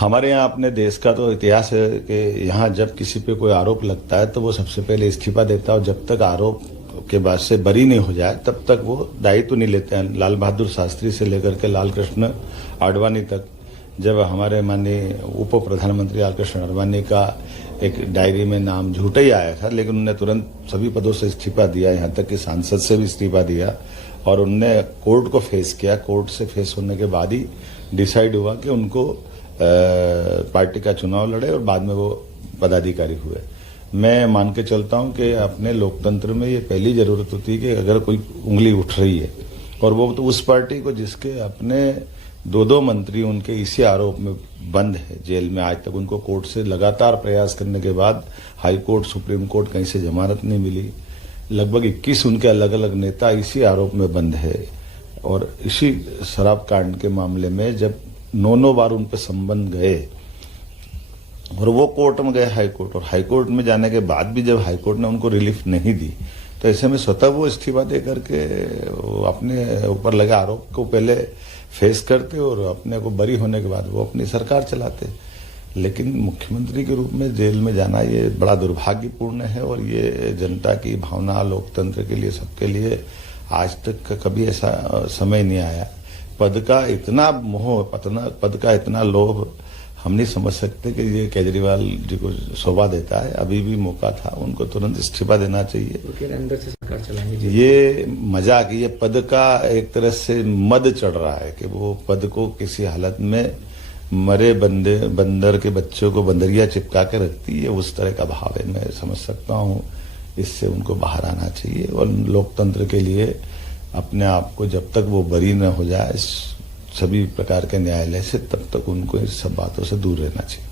हमारे यहाँ अपने देश का तो इतिहास है कि यहाँ जब किसी पे कोई आरोप लगता है तो वो सबसे पहले इस्तीफा देता है और जब तक आरोप के बाद से बरी नहीं हो जाए तब तक वो दायित्व नहीं लेते हैं। लाल बहादुर शास्त्री से लेकर के लाल कृष्ण आडवाणी तक, जब हमारे माननीय उप प्रधानमंत्री लाल कृष्ण आडवाणी का एक डायरी में नाम झूठा ही आया था, लेकिन उन्होंने तुरंत सभी पदों से इस्तीफा दिया, यहाँ तक कि सांसद से भी इस्तीफा दिया और उनने कोर्ट को फेस किया। कोर्ट से फेस होने के बाद ही डिसाइड हुआ कि उनको पार्टी का चुनाव लड़े और बाद में वो पदाधिकारी हुए। मैं मान के चलता हूं कि अपने लोकतंत्र में ये पहली जरूरत होती है कि अगर कोई उंगली उठ रही है और वो तो उस पार्टी को जिसके अपने दो मंत्री उनके इसी आरोप में बंद है जेल में, आज तक उनको कोर्ट से लगातार प्रयास करने के बाद हाई कोर्ट सुप्रीम कोर्ट कहीं से जमानत नहीं मिली, लगभग 21 उनके अलग अलग नेता इसी आरोप में बंद है। और इसी शराब कांड के मामले में जब 9 बार उन पर संबंध गए और वो कोर्ट में गए हाई कोर्ट, और हाई कोर्ट में जाने के बाद भी जब हाई कोर्ट ने उनको रिलीफ नहीं दी तो ऐसे में स्वतः वो इस्तीफा दे करके अपने ऊपर लगे आरोप को पहले फेस करते और अपने को बरी होने के बाद वो अपनी सरकार चलाते। लेकिन मुख्यमंत्री के रूप में जेल में जाना ये बड़ा दुर्भाग्यपूर्ण है और ये जनता की भावना, लोकतंत्र के लिए, सबके लिए आज तक कभी ऐसा समय नहीं आया। पद का इतना मोह, पद का इतना लोभ हम नहीं समझ सकते कि ये केजरीवाल जी को शोभा देता है। अभी भी मौका था, उनको तुरंत इस्तीफा देना चाहिए। तो अंदर से सरकार चलाएंगे। ये मजाक, ये पद का एक तरह से मद चढ़ रहा है कि वो पद को किसी हालत में मरे बंदर के बच्चों को बंदरिया चिपका के रखती है, उस तरह का भाव है। मैं समझ सकता हूँ, इससे उनको बाहर आना चाहिए और लोकतंत्र के लिए अपने आप को जब तक वो बरी न हो जाए सभी प्रकार के न्यायालय से, तब तक उनको इस सब बातों से दूर रहना चाहिए।